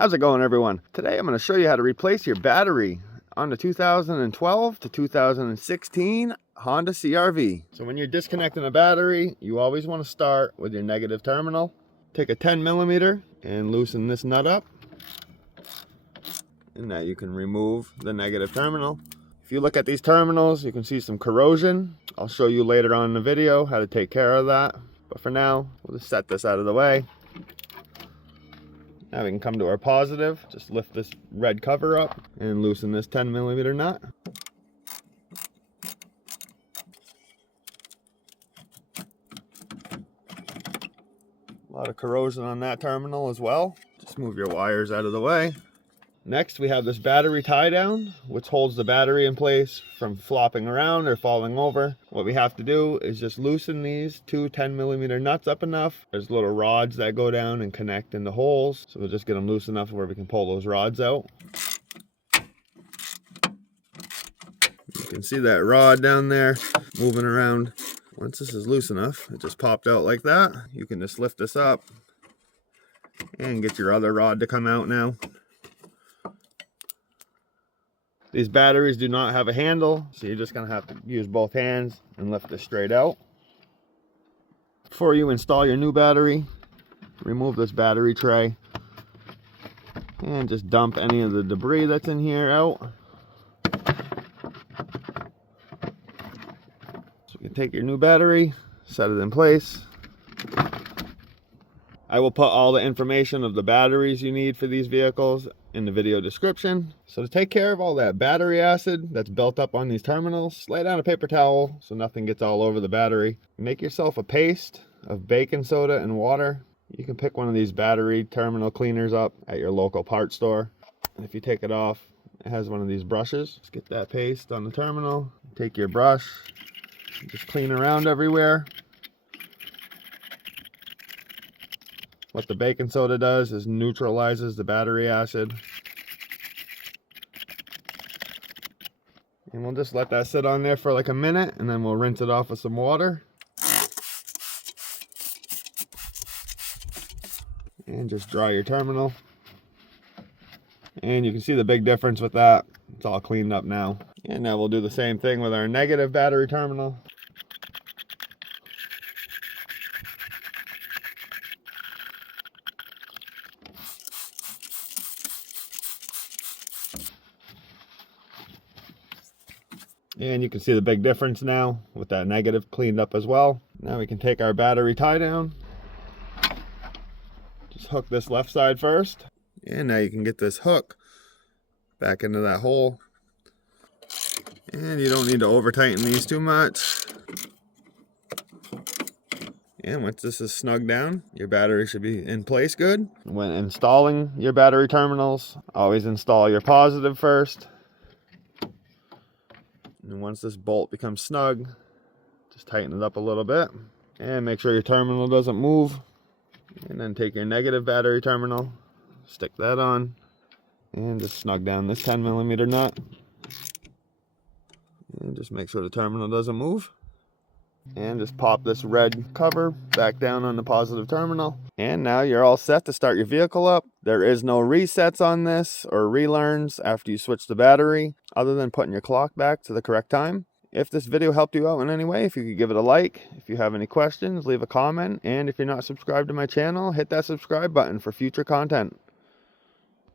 How's it going, everyone? Today I'm going to show you how to replace your battery on the 2012 to 2016 Honda CRV. So when you're disconnecting a battery, you always want to start with your negative terminal. Take a 10mm and loosen this nut up. And now you can remove the negative terminal. If you look at these terminals, you can see some corrosion. I'll show you later on in the video how to take care of that. But for now, we'll just set this out of the way. Now we can come to our positive. Just lift this red cover up and loosen this 10mm nut. A lot of corrosion on that terminal as well. Just move your wires out of the way. Next, we have this battery tie down, which holds the battery in place from flopping around or falling over. What we have to do is just loosen these two 10mm nuts up enough. There's little rods that go down and connect in the holes. So we'll just get them loose enough where we can pull those rods out. You can see that rod down there moving around. Once this is loose enough, it just popped out like that. You can just lift this up and get your other rod to come out now. These batteries do not have a handle, so you're just going to have to use both hands and lift this straight out. Before you install your new battery, remove this battery tray and just dump any of the debris that's in here out. So you can take your new battery, set it in place. I will put all the information of the batteries you need for these vehicles in the video description. So to take care of all that battery acid that's built up on these terminals, lay down a paper towel so nothing gets all over the battery. Make yourself a paste of baking soda and water. You can pick one of these battery terminal cleaners up at your local parts store. And if you take it off, it has one of these brushes. Just get that paste on the terminal. Take your brush, just clean around everywhere. What the baking soda does is neutralizes the battery acid. And we'll just let that sit on there for like a minute, and then we'll rinse it off with some water. And just dry your terminal. And you can see the big difference with that. It's all cleaned up now. And now we'll do the same thing with our negative battery terminal. And you can see the big difference now with that negative cleaned up as well. Now we can take our battery tie down. Just hook this left side first. And now you can get this hook back into that hole. And you don't need to over tighten these too much. And once this is snug down, your battery should be in place good. When installing your battery terminals, always install your positive first. And once this bolt becomes snug, just tighten it up a little bit. And make sure your terminal doesn't move. And then take your negative battery terminal, stick that on, and just snug down this 10mm nut. And just make sure the terminal doesn't move. And just pop this red cover back down on the positive terminal. And now you're all set to start your vehicle up. There is no resets on this or relearns after you switch the battery, other than putting your clock back to the correct time. If this video helped you out in any way, if you could give it a like. If you have any questions, leave a comment. And if you're not subscribed to my channel, hit that subscribe button for future content.